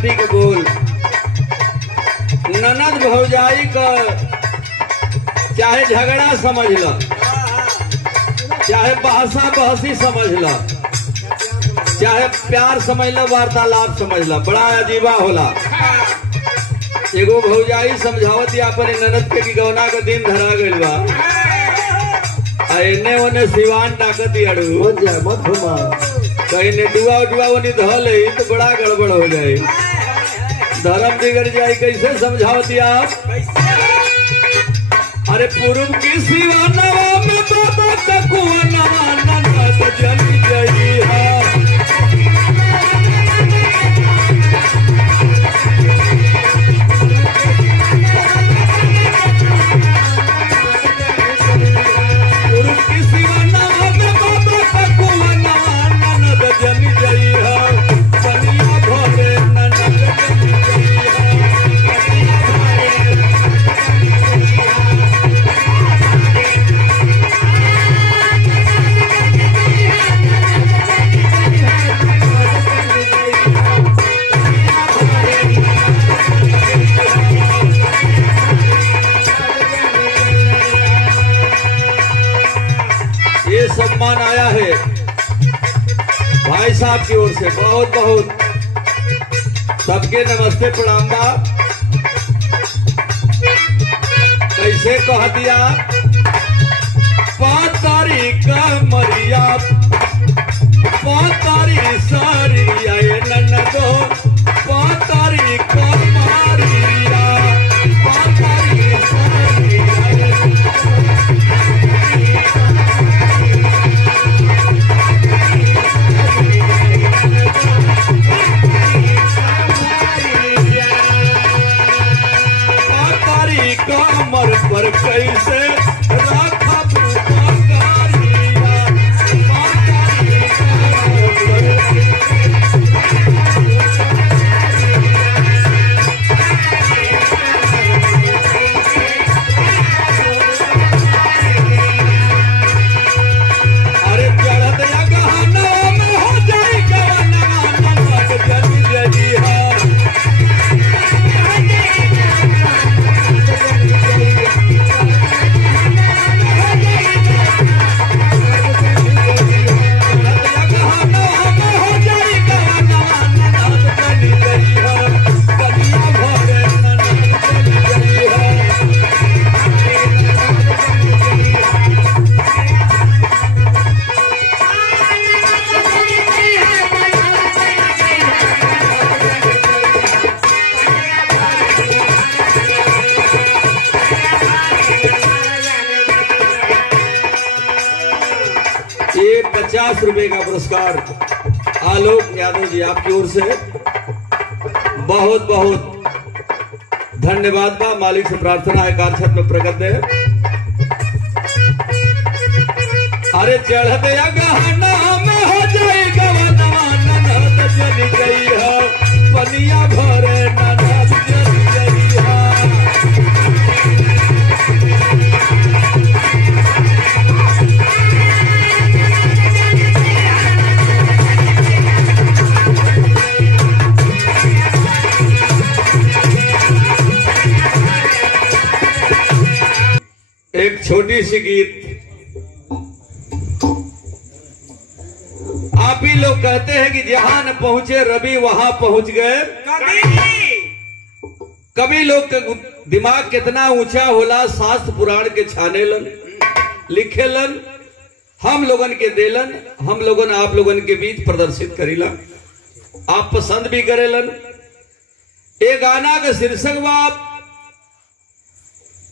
माटी के बोल। ननद भौजाई का चाहे झगड़ा समझ लो, चाहे बहसा बहसी समझ लो, चाहे प्यार समझ लो, वार्तालाप समझ लो, बड़ा अजीबा होला। एगो भौजाई समझावत या अपने ननद के गौना का दिन धरा गइल बा, एने ओने सिवान ताकत अड़ू मत जाए, मत घुमा। कहीं नेटुआ उटुआ ओनी धल तो बड़ा गड़बड़ हो जाए, धर्म बिगड़ जाए। कैसे समझावती आप? अरे पूर्व की सिवानवा में बाबा ककुआ नवा ननद जल गई है। सम्मान आया है भाई साहब की ओर से, बहुत बहुत सबके नमस्ते प्रणाम बा। कैसे कह दिया? 5 तारीख मरिया 5 तारीख सरिया ननदो 5 तारीख मारिया 5 तारीख सरिया। कमर पर कैसे रखा अरे चढ़त या गहना में हो जाए गहना जल्दी जल्दी है। ये 50 रुपए का पुरस्कार आलोक यादव जी आपकी ओर से बहुत बहुत धन्यवाद बा। मालिक से प्रार्थना है कारछत में प्रकट है। अरे चढ़ते या गहना में हो जाए गवनवा ननद चली गई है पनिया भरे ननद चली गई है। एक छोटी सी गीत। आप ही लोग कहते हैं कि जहां न पहुंचे रवि वहां पहुंच गए। कभी लोग के दिमाग कितना ऊंचा होला, शास्त्र पुराण के छाने लन लिखेलन, हम लोगन के देलन, हम लोगन आप लोगन के बीच प्रदर्शित करीला, आप पसंद भी करेलन। ये गाना का शीर्षक बाप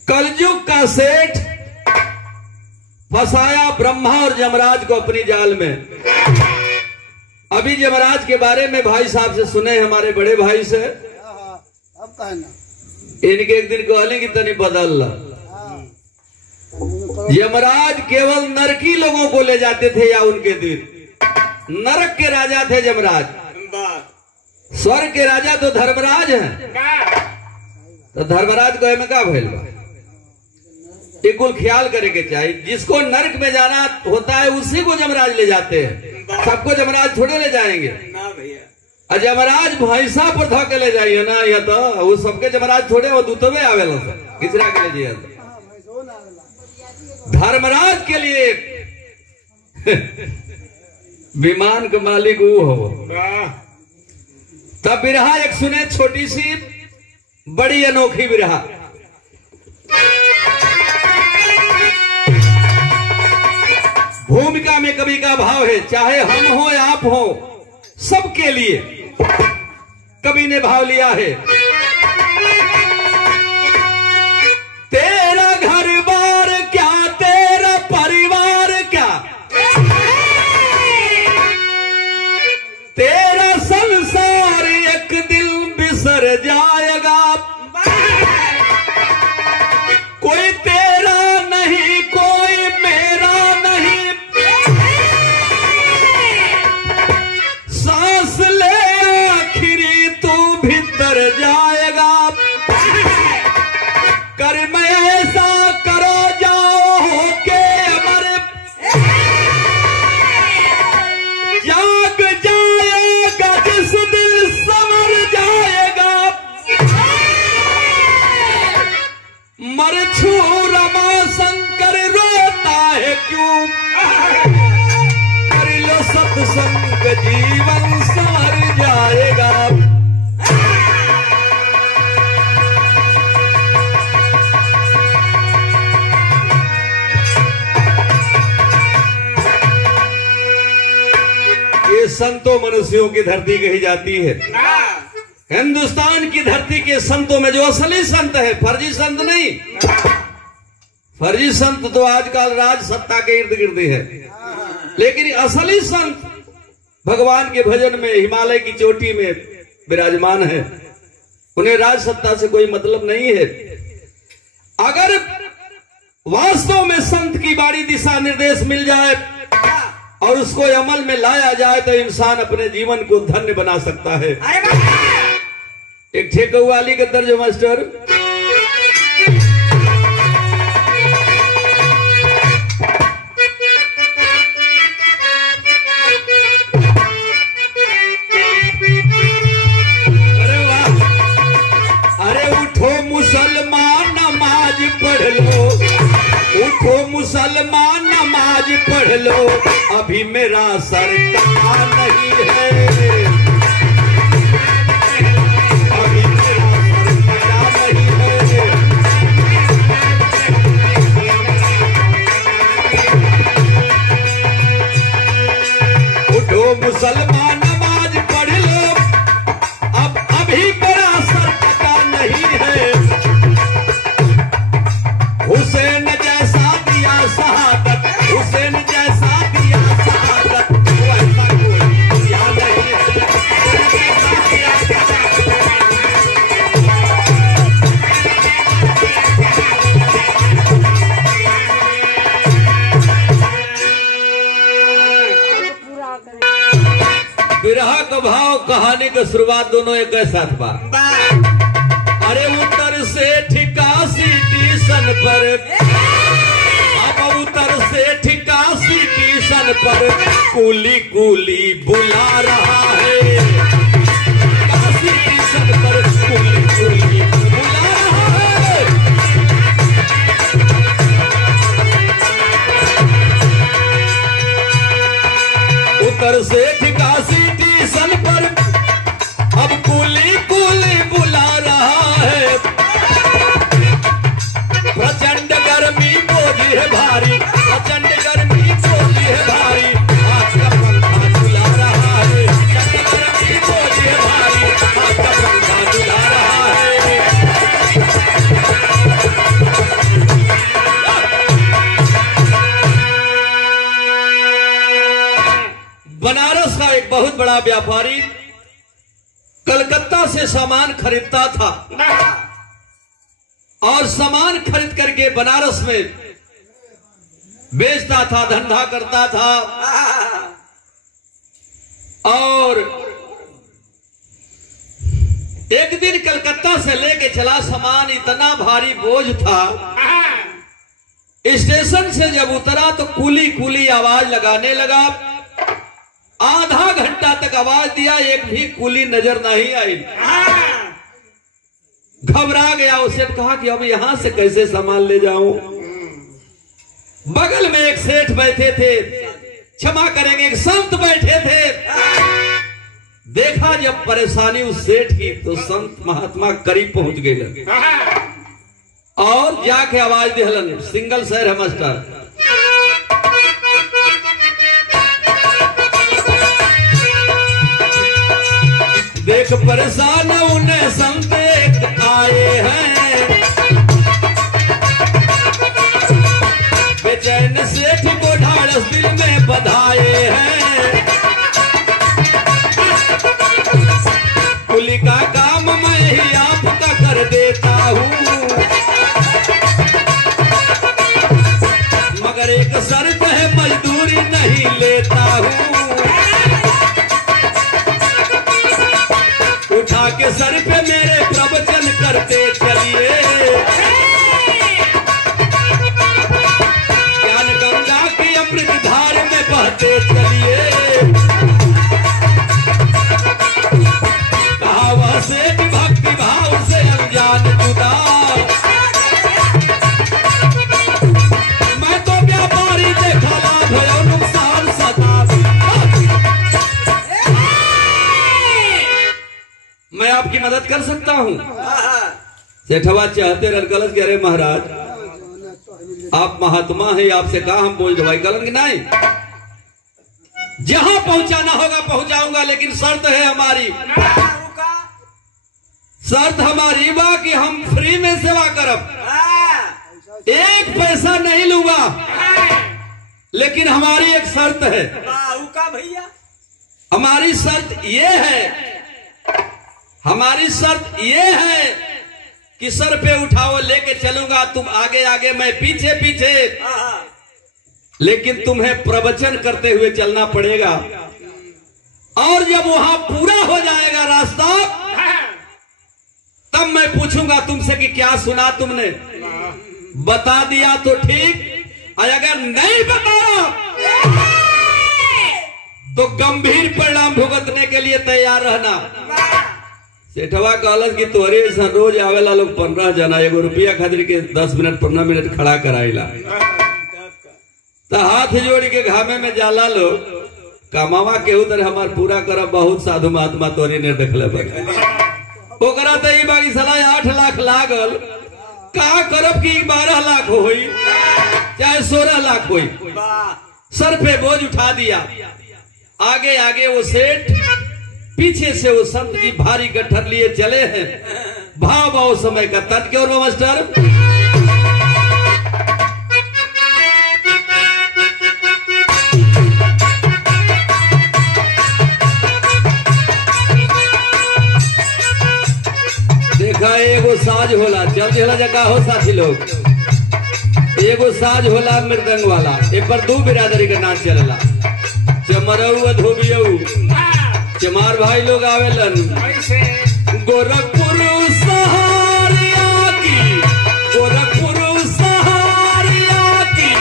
कलयुग का सेठ फंसाया ब्रह्मा और यमराज को अपनी जाल में। अभी यमराज के बारे में भाई साहब से सुने, हमारे बड़े भाई से। अब कहना इनके एक दिन कहले कि तनी बदल ला। यमराज केवल नरकी लोगों को ले जाते थे या उनके दिन नरक के राजा थे यमराज। स्वर्ग के राजा तो धर्मराज हैं। तो धर्मराज को में क्या भइल बा? कुल ख्याल करे के चाहिए। जिसको नरक में जाना होता है उसी को यमराज ले जाते हैं, सबको यमराज थोड़े ले जाएंगे। जमराज भैंसा पर धके ले जाइए ना, या तो वो सबके जमराज थोड़े वो दूतवे आवेला खिचरा के ले जाइए। धर्मराज के लिए विमान के मालिक वो हो। तब बिरहा एक सुने, छोटी सी बड़ी अनोखी बिरहा। भूमिका में कवि का भाव है, चाहे हम हो या आप हो, सबके लिए कवि ने भाव लिया है। तेरा घर बार क्या, तेरा परिवार क्या, तेरा संसार एक दिल बिसर जाएगा। कोई तेरा नहीं, कोई मेरा नहीं, सांस ले आखिरी तू भीतर जाएगा। कर्म ऐसा करो जाओ होके अमर, जाग जाएगा जिस दिल संवर जाएगा। मर छू रमा शंकर रोता है क्यों, कर लो सत्संग जीवन संवर जाएगा। ये संतों मनुष्यों की धरती कही जाती है। हिंदुस्तान की धरती के संतों में जो असली संत है, फर्जी संत नहीं। फर्जी संत तो आजकल राज सत्ता के इर्द गिर्द है, लेकिन असली संत भगवान के भजन में हिमालय की चोटी में विराजमान है। उन्हें राज सत्ता से कोई मतलब नहीं है। अगर वास्तव में संत की बाड़ी दिशा निर्देश मिल जाए और उसको अमल में लाया जाए तो इंसान अपने जीवन को धन्य बना सकता है। एक ठेकवाली के दर्ज मास्टर, अरे वाह, अरे उठो मुसलमान नमाज पढ़ लो, उठो मुसलमान नमाज पढ़ लो, अभी मेरा सर कटा नहीं है, अभी मेरा सर कटा नहीं है। उठो मुसलमान नमाज पढ़ लो, अब अभी मेरा सर कटा नहीं है। हुसैन जैसा दिया शहादत, हुसैन जैसा दिया शहादत, वैसा कोई दिया नहीं है। विरह का भाव, कहानी का शुरुआत दोनों एक साथ बा। अरे उत्तर से ठिकासी स्टेशन पर, अब उत्तर से ठिकासी स्टेशन पर कूली कूली बुला रहा है। काशी स्टेशन पर कूली कूली बुला रहा है। उत्तर से ठिकासी स्टेशन पर अब कूली कूली बुला रहा है। प्रचंड गर्मी बोझी है भारी, प्रचंड गर्मी बोझी है भारी, हाथ का पंखा झुला रहा है। प्रचंड गर्मी बोझी है भारी, हाथ का पंखा झुला रहा है। बनारस का एक बहुत बड़ा व्यापारी कलकत्ता से सामान खरीदता था और सामान खरीद करके बनारस में बेचता था, धंधा करता था। और एक दिन कलकत्ता से लेके चला सामान, इतना भारी बोझ था। स्टेशन से जब उतरा तो कूली कूली आवाज लगाने लगा। आधा घंटा तक आवाज दिया, एक भी कुली नजर नहीं आई। घबरा गया। उसे कहा कि अब यहां से कैसे सामान ले जाऊं। बगल में एक सेठ बैठे थे, क्षमा करेंगे, एक संत बैठे थे। देखा जब परेशानी उस सेठ की, तो संत महात्मा करीब पहुंच गए और जाके आवाज दिहलन, सिंगल शहर है मास्टर। देख परेशान उन्हें संत एक आए हैं, बेचैन सेठ को ढाढ़स दिल में बधाए हैं। कुली का काम मैं ही आपका कर देता हूँ, मगर एक शर्त है मजदूरी नहीं लेता हूँ। उठा के सर पे मेरे प्रवचन करते चलिए, ज्ञान गंगा की अमृत धार में बहते चलिए। कहा वह सेठ भक्ति भाव से अनजान जुदा, मैं तो व्यापारी देखा लाभ और नुकसान सदा। मैं आपकी मदद कर सकता हूं। सेठवा चाहते रलकलस के, अरे महाराज आप महात्मा हैं, आपसे कहा हम बोल दवाई कलन की नहीं, जहां पहुंचाना होगा पहुंचाऊंगा, लेकिन शर्त है हमारी। शर्त हमारी बा कि हम फ्री में सेवा करब, एक पैसा नहीं लूंगा, लेकिन हमारी एक शर्त है। भैया हमारी शर्त ये है, हमारी शर्त ये है कि सर पे उठाओ, लेके चलूंगा, तुम आगे आगे मैं पीछे पीछे, लेकिन तुम्हें प्रवचन करते हुए चलना पड़ेगा। और जब वहां पूरा हो जाएगा रास्ता, तब मैं पूछूंगा तुमसे कि क्या सुना तुमने। बता दिया तो ठीक, और अगर नहीं बताया तो गंभीर परिणाम भुगतने के लिए तैयार रहना। सेठवा कहलस कि तोरे ऐसा रोज आवेला लोग 15 जना, एगो रुपया खातिर के 10 मिनट 15 मिनट खड़ा कराइला, तो हाथ जोड़ के घामे में जाला लोग, कमावा केहू तरह हमार पूरा करब, बहुत साधु महात्मा तोरी ने देखले बन। ओकरा तो ई बाकी सला 8 लाख लागल, का करब कि 12 लाख होई चाहे 16 लाख होई। सर पे बोझ उठा दिया, आगे आगे वो सेठ, पीछे से वो संत की भारी गट्ठर लिए चले हैं। भाव भाव समय का तट क्यों रो मास्टर। देखा एगो साज होला, चल चला जगह हो साथी लोग, एगो साज होला मृदंग वाला, एक पर 2 बिरादरी का नाच चलेला, चमरऊ धोबियऊ, चमार भाई लोग आवेलन। गोरखपुर सहारिया की, गोरखपुर सहारिया की,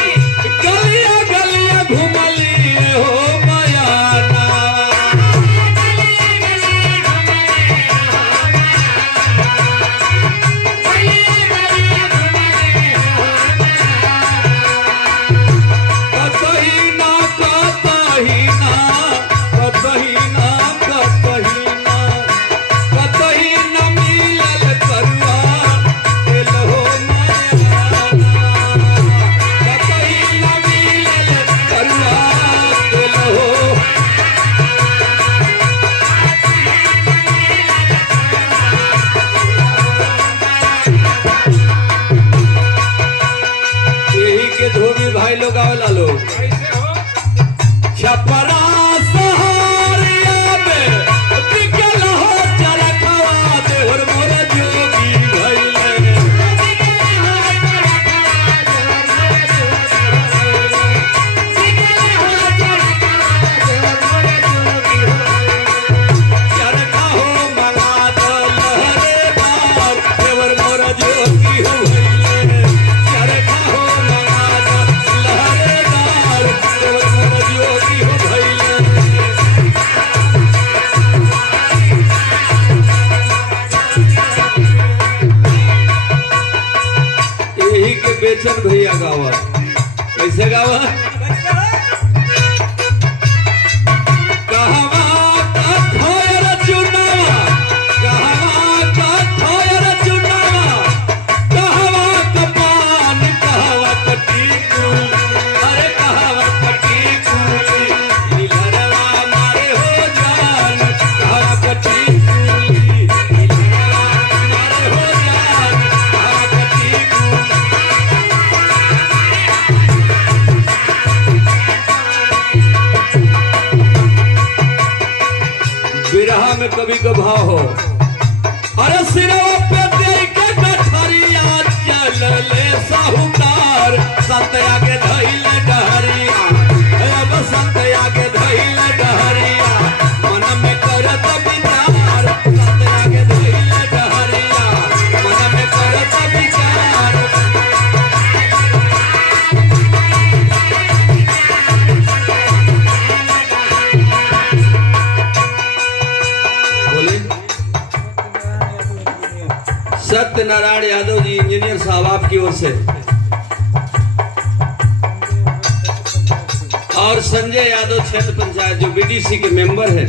गलिया गलिया घुमली हो मयाना। कतही ना कतही ना, कतही ना कतही ना, कतही न मिलल करुआ तेल हो मयाना, कतही न मिलल करुआ तेल हो। यही के धोबी भाई लोग आवेला लोग। छपरा सहारिया में बिकल हो चरखवा, देवर मोर जोगी भइले। चरखा हो मंगा दो लहरेदार, देवर मोर जोगी भइले। चरखा हो मंगा दो लहरेदार, देवर मोर जोगी भइले। बेचन भैया गावा। कैसे गावा? कहवा का खोयर चुनावा, कहवा का खोयर चुनावा, कहवा का पान, कहवा का टीकू, अरे कहवा का टीकू, नीलरवा मारे हो जान, कहवा का टीकू, नीलरवा मारे हो जान, कहवा का टीकू। बिरहा में कभी का भाव हो, अरे सिरवा पे दे के गठरिया चलले साहूकार, संत आगे धइले डहरिया, अब संत आगे धइले डहरिया, मन में करत विचार, संत आगे धइले डहरिया, मन में करत विचार। सत्यनारायण यादव जी इंजीनियर साहब आपकी ओर से, और संजय यादव क्षेत्र पंचायत जो बीडीसी के मेंबर है,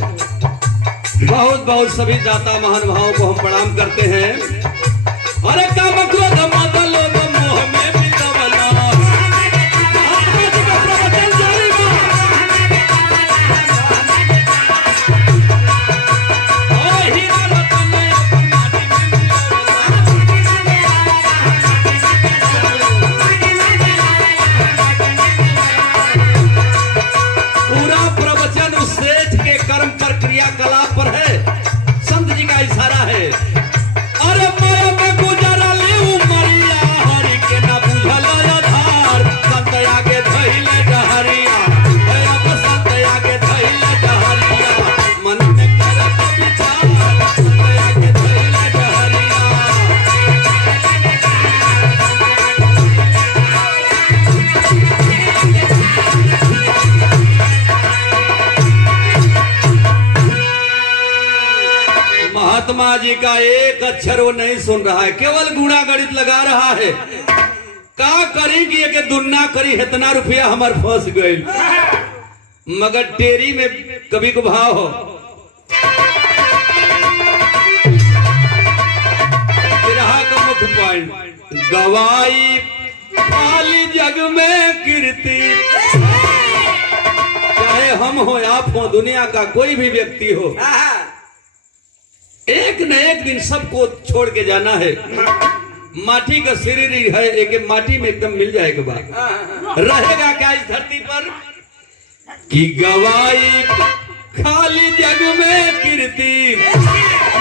बहुत बहुत सभी दाता महानुभावों को हम प्रणाम करते हैं। अरे काम क्रोध मद लोभ मोह में बितवला, महात्मा जी का प्रवचन जारी बा। ओ हीरा रतन अपन माटी में पूरा प्रवचन उस सेठ के कर्म पर, क्रियाकलाप पर है। संत जी का इशारा है, अरे मर में गुजरले उमरिया, हरि के ना बुझल आधार, संत आगे धइले डहरिया, अब संत आगे धइले डहरिया, मन में करत विचार, संत आगे धइले डहरिया। महात्मा जी का एक अक्षर वो नहीं सुन रहा है, केवल गुणा गणित लगा रहा है। का करी कि एक दुन्ना करी, इतना रुपया हमार फंस गई, मगर टेरी में कभी को भाव हो। बिरहा का मुख्य पॉइंट, गवाई पाली जग में कीर्ति, चाहे हम हो आप हो, दुनिया का कोई भी व्यक्ति हो, एक न एक दिन सबको छोड़ के जाना है। माटी का शरीर है, एक माटी में एकदम मिल जाएगा, बाद रहेगा क्या इस धरती पर? कि गवाई खाली जग में कीर्ति,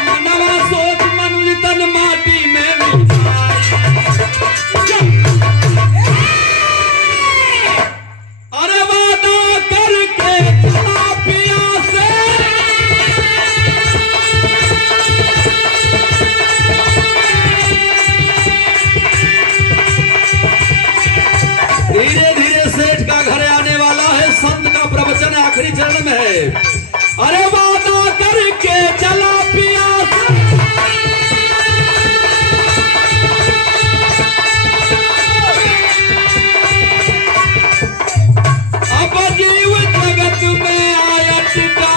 मनवा सोच मनुष्य तन माटी में मिल जाए। अरे वादा करके चला पिया से, धीरे धीरे सेठ का घर आने वाला है। संत का प्रवचन आखिरी चरण में है। अरे वादा करके चला पिया, अब जीव जगत में आयत का,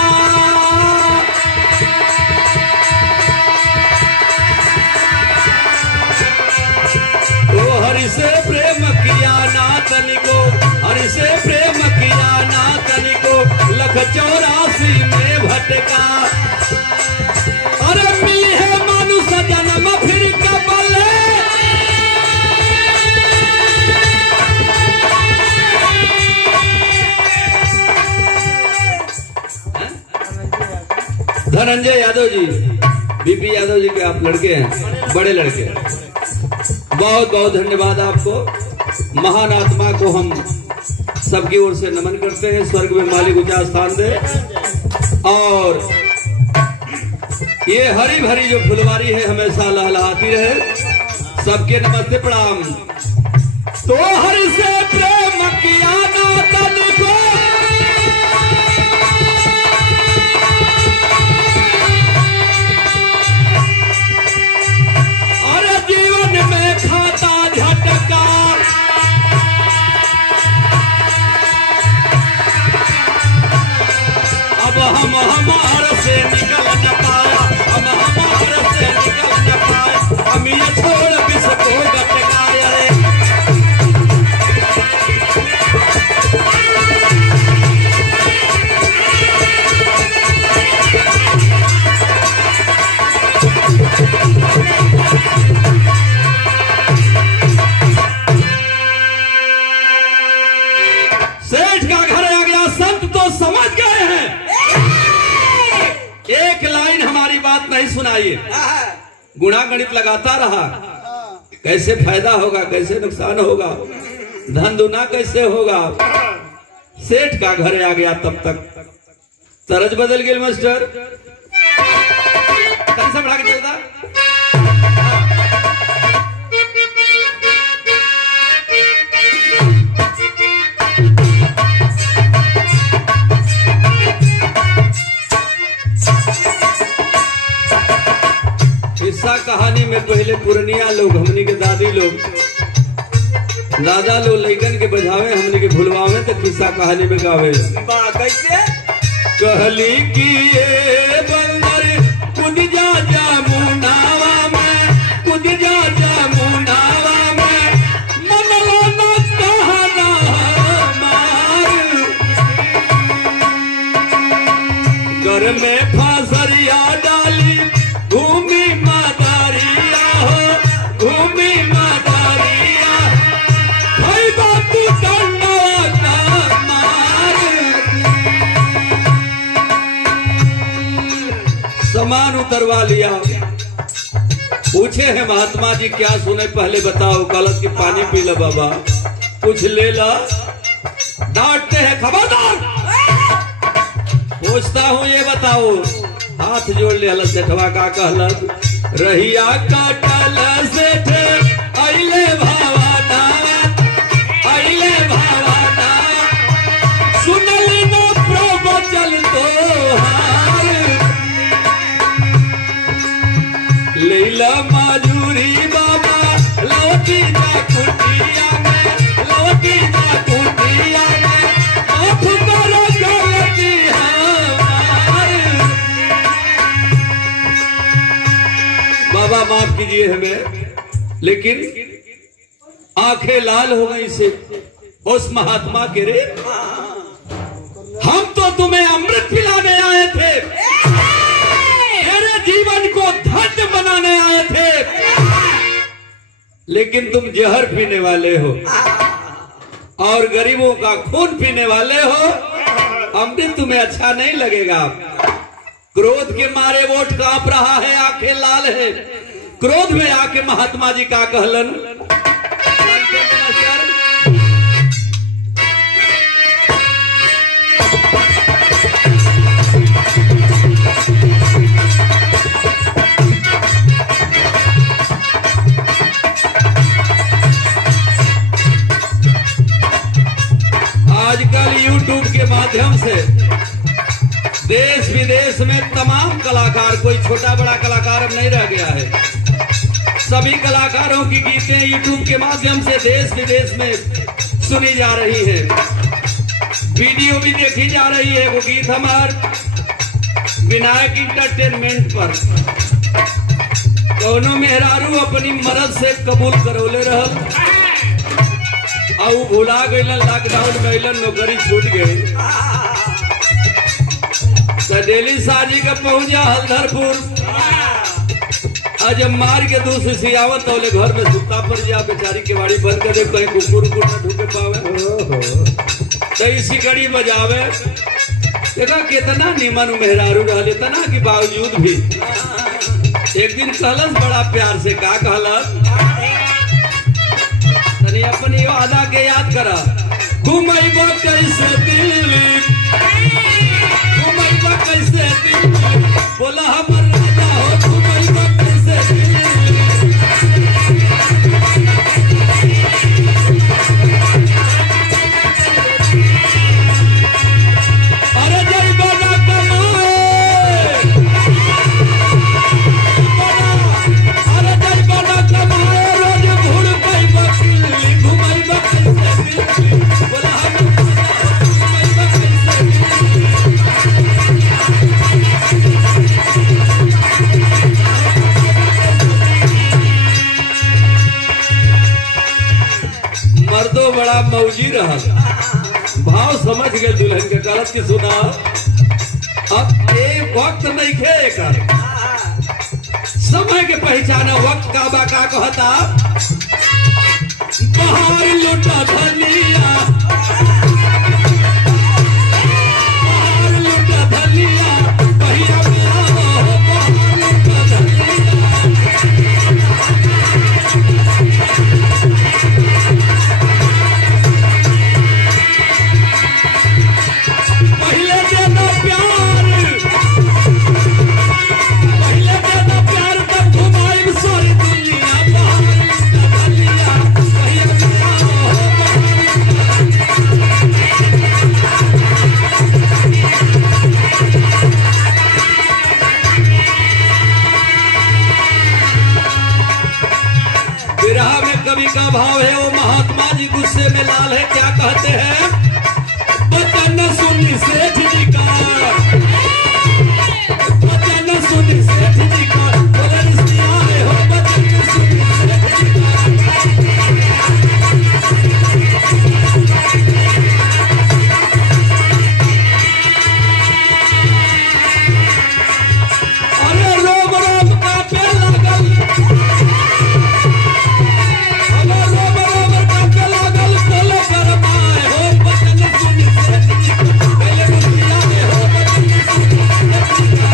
तो हरि से प्रेम किया ना तनिको, हरि से प्रेम किया ना तनिको, लख 84 में भटका। अरे मिली है मनुष्य जन्म फिर कबल, धनंजय यादव जी, बीपी यादव जी के आप लड़के हैं, बड़े लड़के। बहुत बहुत धन्यवाद आपको। महान आत्मा को हम सबकी ओर से नमन करते हैं, स्वर्ग में मालिक ऊंचा स्थान दे। और ये हरी भरी जो फुलवारी है हमेशा लहलहाती रहे। सबके नमस्ते प्रणाम। तो हरि से प्रेम किया ना तनिको, और जीवन में खाता झटका। बात नहीं सुनाइए, गुणा गणित लगाता रहा, कैसे फायदा होगा, कैसे नुकसान होगा, धन दुना कैसे होगा। सेठ का घरे आ गया, तब तक तरज बदल गया मास्टर। तन से बढ़ा के चलता किस्सा कहानी में पहले पुरनिया लोग, हमनी के दादी लोग, दादा लोग लैकन के बजावे, हमनी के भुलवावे, तो किस्सा कहानी में गावे कैसे कहली कि ये बंदर कूद जा जमुनावा में, कूद जा जमुनावा में, मनलो न कहना हमार, घर में फांसरिया डाली घूमी मदारिया हो, घूमी मदारिया, भाई बापू कंडवा का मार। सामान उतरवा लिया, पूछे हैं महात्मा जी क्या सुने पहले बताओ, गलत की पानी पी लो बाबा, कुछ ले ला, डांटते हैं खबरदार। पूछता हूँ ये बताओ, हाथ जोड़ ले हल सेठवा का कहल, रहिया काटल सेठ अइले भावाना, अइले भावाना, सुनली न प्रवचन तोहार, लैला माजूरी बाबा लौटी जा कुटिया में, लौटी जा कुटिया में, माफ करो गलती हमार। बाबा माफ कीजिए हमें, लेकिन आंखें लाल हो गई से उस महात्मा के रे, हम तो तुम्हें अमृत पिलाने आए थे, तेरे जीवन को धन्य बनाने आए थे, लेकिन तुम जहर पीने वाले हो और गरीबों का खून पीने वाले हो, अमृत तुम्हें अच्छा नहीं लगेगा। क्रोध के मारे वोट कांप रहा है, आंखें लाल है, क्रोध में आके महात्मा जी का कहलन, आजकल YouTube के माध्यम से देश विदेश में तमाम कलाकार, कोई छोटा बड़ा कलाकार अब नहीं रह गया है, सभी कलाकारों की गीतें YouTube के माध्यम से देश विदेश में सुनी जा रही है, वीडियो भी देखी जा रही है। वो गीत हमार विनायक इंटरटेनमेंट पर, दोनों मेहरारू अपनी मर्द से कबूल करौले रहल, और भुला गई, लॉकडाउन में नौकरी छूट गई, डेली साजी का पहुंचा हल्दरपुर, आज मार के दूसरी सियावत तौले घर में सुता पर जा, बेचारी के बाड़ी बंद कर दे, कहीं कुकुर उकुर न ढूंढे पावे, तो इसी कड़ी बजावे। देखा कितना निमन मेहरारू रहल, इतना के बावजूद भी एक दिन कहलस बड़ा प्यार से, का कहलस, तनी अपनी वादा के याद करा, घुमैबा कैसे दिल्ली, घुमैबा कैसे दिल्ली, बोला हमर राजा हो, घुमैबा कैसे दिल्ली, अरे जइबा ना कमाए, अरे जइबा ना कमाए, रोज घूर पैबा दिल्ली, घुमैबा कैसे दिल्ली, बोला हमर राजा हो, मर्दो बड़ा मौजी रहा, भाव समझ गए दुल्हन के, गलत की सुना, अब एक वक्त नहीं खे कर समय के पहचाना, वक्त का बाका कहता, बाहर लुटा धनिया, बाहर लुटा धनिया, भैया में लाल है, क्या कहते हैं? बचन सुनी सेठ जी का, बचन सुनी सेठ जी का, बोलन से आए हो बचन सुनी सेठ जी का। अरे रोम रोम का पे लागल, अरे रोम रोम का पे लागल, बोलो गरमाए हो बचन सुनी सेठ जी का, बोलन से आए हो बचन सुनी सेठ जी का।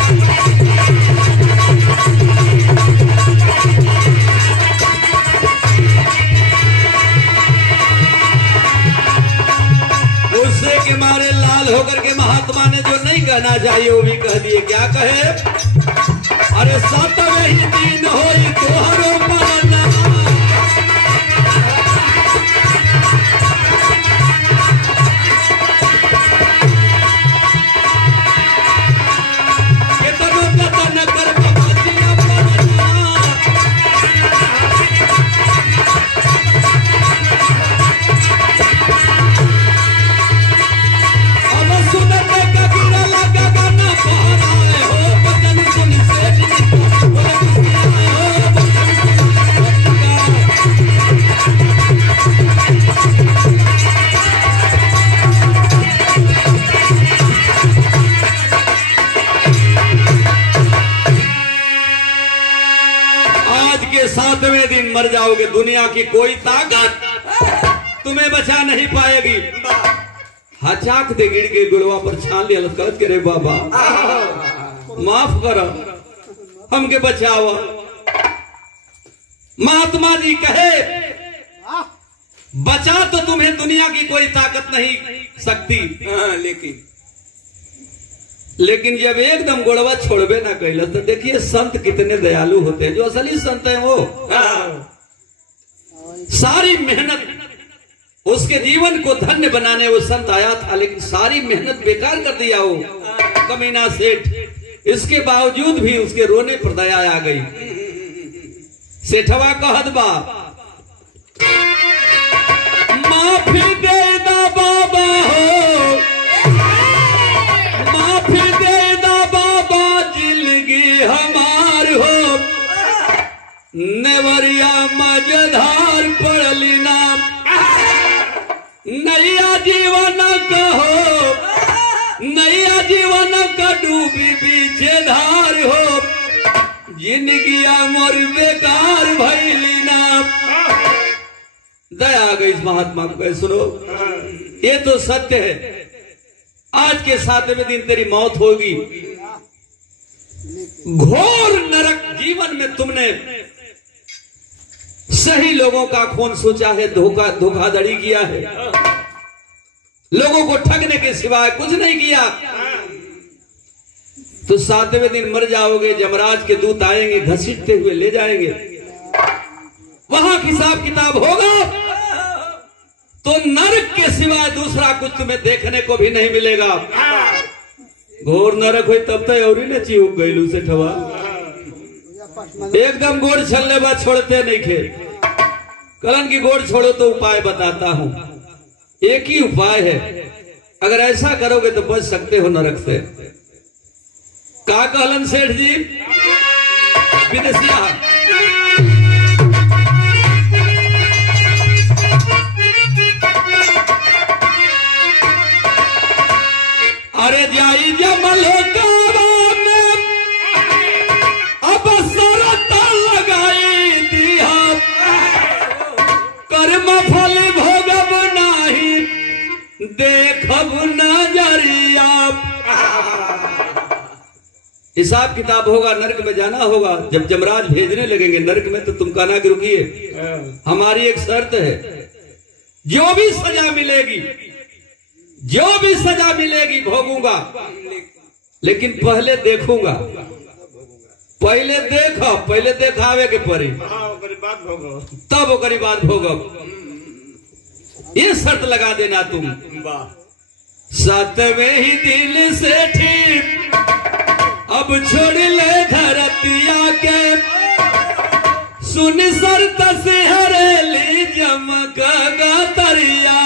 गुस्से के मारे लाल होकर के महात्मा ने जो नहीं कहना चाहिए वो भी कह दिए। क्या कहे? अरे सातवें ही दिन होई तोहरो मरना, केतनो जतन कर बचिया मरना। अब सुनते कबीरा लगा गाना पहराए हो बचन सुनी सेठ जी को, बोलन से आए हो बचन सुनी सेठ जी का। आज के 7वें दिन मर जाओगे, दुनिया की कोई ताकत तुम्हें बचा नहीं पाएगी। हचाक दे गिर के गुड़वा पर छान लिया, गलत करे बाबा माफ करो, हमके बचाओ। महात्मा जी कहे बचा तो तुम्हें दुनिया की कोई ताकत नहीं सकती, लेकिन जब एकदम गोड़वा छोड़बे ना कैल तो देखिए संत कितने दयालु होते हैं। जो असली संत है वो सारी मेहनत, उसके जीवन को धन्य बनाने वो संत आया था, लेकिन सारी मेहनत बेकार कर दिया वो कमीना सेठ। इसके बावजूद भी उसके रोने पर दया आ गई। सेठवा कहत बा माफी दे दा बाबा हो, माफी दे दा बाबा, जिंदगी हमार हो, नेवरिया मजेदार पड़ली नाम, नैया जीवन कहो, नैया जीवन का डूबी बीचे धार हो, जिंदगी मोर बेकार भैली नाम। दया आ गई इस महात्मा को। सुनो, ये तो सत्य है, आज के 7वें दिन तेरी मौत होगी। घोर नरक जीवन में तुमने सही लोगों का खून सोचा है, धोखाधड़ी किया है, लोगों को ठगने के सिवाय कुछ नहीं किया। तो 7वें दिन मर जाओगे, जमराज के दूत आएंगे, घसीटते हुए ले जाएंगे, वहां हिसाब किताब होगा तो नरक के सिवाय दूसरा कुछ तुम्हें देखने को भी नहीं मिलेगा। घोर नरक हुई तब तक और ही न चिहुक गईलू से ठवा, एकदम गोड़ छलने बाद छोड़ते नहीं खे। कलन की गोड़ छोड़ो तो उपाय बताता हूं, एक ही उपाय है, अगर ऐसा करोगे तो बच सकते हो नरक से। का कहलन सेठ जी विदेशिया? अरे जाई जमल में अब सरता लगाई दिया, कर्म फल भोगब नाही देखब नजरिया। हिसाब किताब होगा, नरक में जाना होगा। जब जमराज भेजने लगेंगे नरक में तो तुम कहना कि रुकिए, हमारी एक शर्त है, जो भी सजा मिलेगी, जो भी सजा मिलेगी भोगूंगा, लेकिन पहले देखूंगा। पहले देखो, पहले देखावे के पड़ी, तब ओकरी बात भोगब। ये शर्त लगा देना तुम। 7वें ही दिन से ठीक अब छोड़ ले धरतिया के, सुन सरत से हरेली जमक तरिया।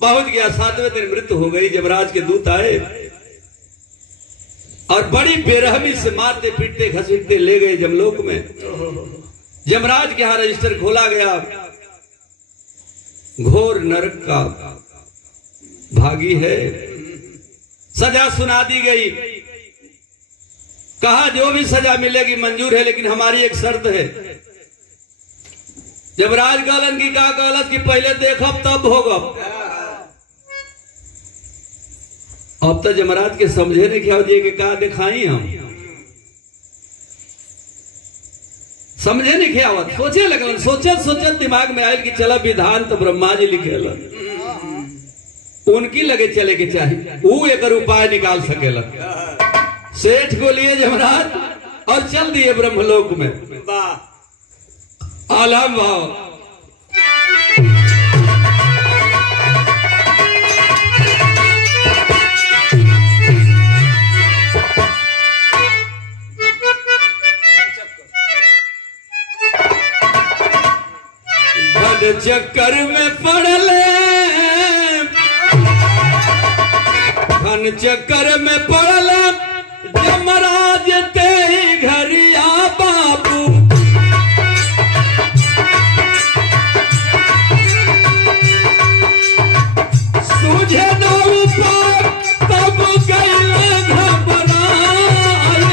पहुंच गया, 7वें दिन मृत्यु हो गई। यमराज के दूत आए और बड़ी बेरहमी से मारते पीटते घसीटते ले गए जमलोक में। यमराज के यहां रजिस्टर खोला गया, घोर नरक का भागी है। सजा सुना दी गई, कहा जो भी सजा मिलेगी मंजूर है, लेकिन हमारी एक शर्त है। यमराज कहलन की का कहलत कि पहले देखब तब भोगब। अब तो यमराज के समझे नहीं क्या कि का दिखाई हम समझे नहीं क्या आवत। सोचे लगल, सोचत सोचत दिमाग में आयल कि चला विधान तो ब्रह्मा जी लिखेला, उनकी लगे चले के चाहिए, वो एक उपाय निकाल सकेला। सेठ को लिए यमराज और चल दिए ब्रह्मलोक में। आलम भाव चक्कर में पड़ले, धन चक्कर में पड़ले यमराज ते घरिया बाबू। सूझे न उपाय तब गइल घबराए।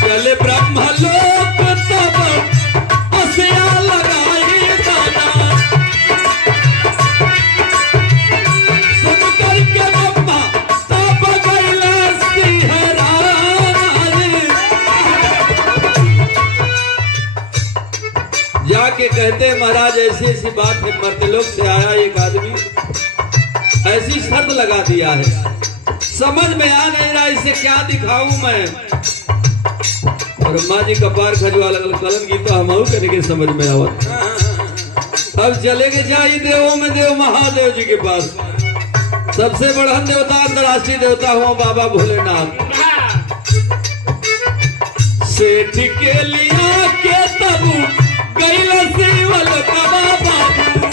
चले ब्रह्मलोक तब असिया लगाई दादा। सुन करके ब्रह्मा तब गइल सिहराए। जाके कहते महाराज ऐसी ऐसी बात है, मर्तलोक से आया एक आदमी, ऐसी शर्त लगा दिया है, समझ में आ नहीं रहा इसे क्या दिखाऊं मैं। ब्रह्मा जी कपार खजवा लगल, कलन की तो हम करने के समझ में आवत। अब चले के चाहिए देवों में देव महादेव जी के पास। सबसे बड़ा देवता अंतरराष्ट्रीय देवता हुआ बाबा भोलेनाथ। सेठ के लिया के तबू गैल शिवल कबा बाबू।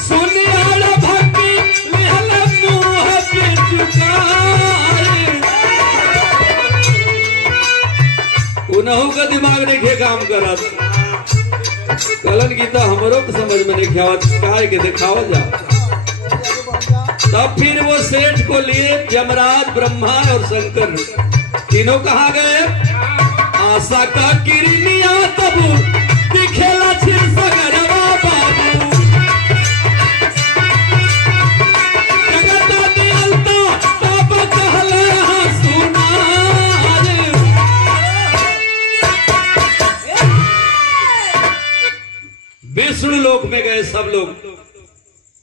सुनियाड़ भक्ति लिहल मुँह पे चुकाए। उनहु का दिमाग नहीं खे काम करत। कलन की तो हमरो को समझ में नहीं आवत, काहे के दिखावल जा। तब फिर वो सेठ को लिए यमराज, ब्रह्मा और शंकर तीनों कहा गए। आशा का किरनिया तब दिखेला छिर सगरवा बाबू। जगत दियलता तब कहले सुनारे। विष्णु लोक में गए सब लोग।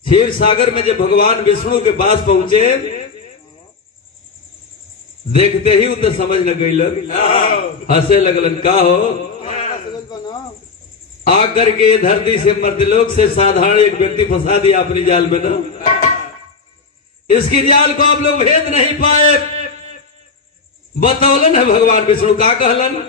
क्षीर सागर में जब भगवान विष्णु के पास पहुंचे, देखते ही उन्हें समझ न गईलन, हंसे लगलन। का हो आकर के धरती से मर्दलोक से साधारण एक व्यक्ति फंसा दिया अपनी जाल में ना। इसकी जाल को आप लोग भेद नहीं पाए। बतौलन है भगवान विष्णु का कहलन।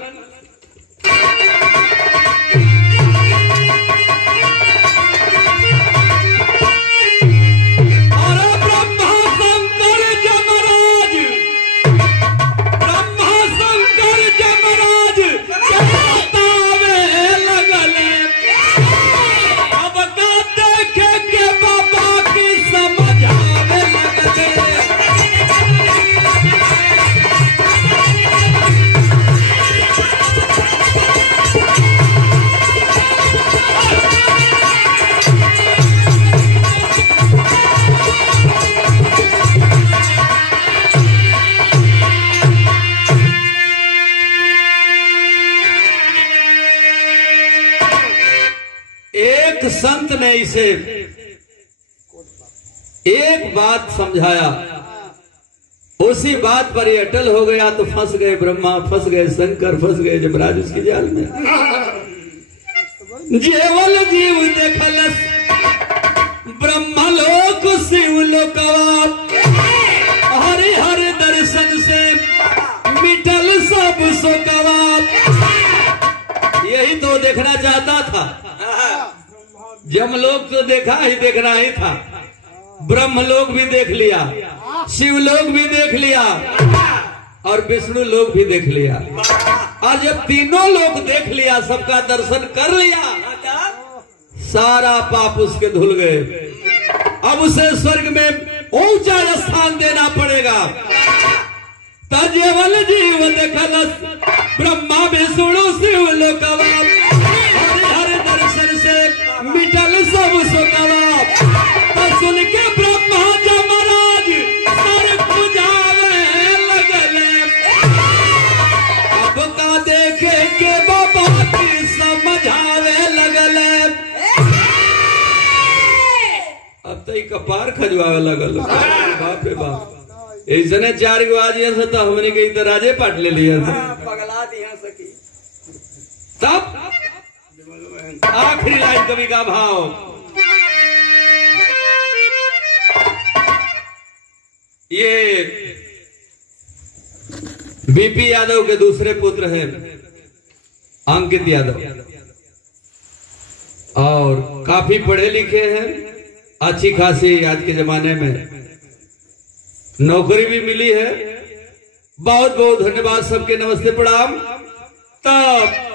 संत ने इसे एक बात समझाया, उसी बात पर ये अटल हो गया। तो फंस गए ब्रह्मा, फंस गए शंकर, फंस गए यमराज उसकी जाल में। जेवल जीव देखलस ब्रह्मलोक शिवलोकवा हरि हर दर्शन से मिटल सब शोकवा। यही तो देखना चाहता था। जमलोक तो देखा ही, देखना ही था। ब्रह्मलोक भी देख लिया, शिवलोक भी देख लिया और विष्णु लोक भी देख लिया। और जब तीनों लोक देख लिया, सबका दर्शन कर लिया, सारा पाप उसके धुल गए। अब उसे स्वर्ग में ऊंचा स्थान देना पड़ेगा। तजेवल जीव देखलस ब्रह्मा विष्णु शिवलोकवा हरि हर दर्शन से मिटल सब शोकवा। तो सुन के ब्रह्मा जमराज सर खुजावे लगले। अब का देखे के बाबा की समझावे लगले। अब तो कपार खजवावे लगल। बाप रे बाप, ऐसने 4 गो आज से तो हमने के इतराजे पाट ले लिया था। पगला दिया सकी। तब आखिरी लाइन कवि का भाव, ये बीपी यादव के दूसरे पुत्र हैं अंकित यादव, और काफी पढ़े लिखे हैं, अच्छी खासी आज के जमाने में नौकरी भी मिली है। बहुत बहुत धन्यवाद सबके, नमस्ते प्रणाम। तब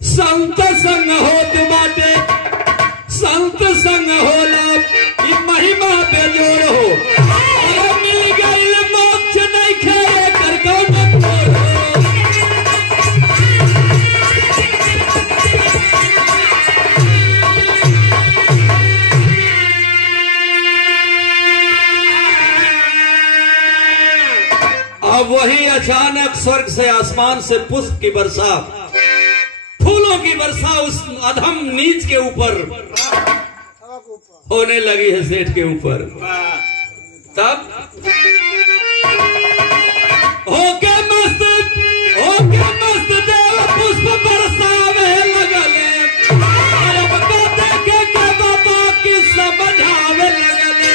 संत संग होत बाटे, संत संग होला ई महिमा बेजोड़ हो। अरे मिल गइल मोक्ष नइखे कर कौन तोड़ हो। अब वही अचानक स्वर्ग से, आसमान से पुष्प की वर्षा, फूलों की वर्षा उस अधम नीच के ऊपर होने लगी है, सेठ के ऊपर। तब होके मस्त देव पुष्प बरसावे लगले। अब को देखे के बाबा की समझावे लगले।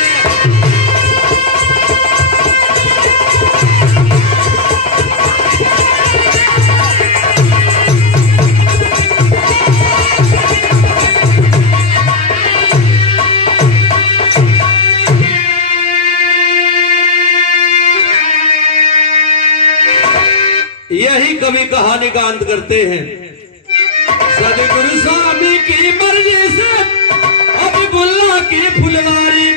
यही कवि कहानी का अंत करते हैं। सदगुरु स्वामी की मर्जी से अब बुल्ला की फुलवारी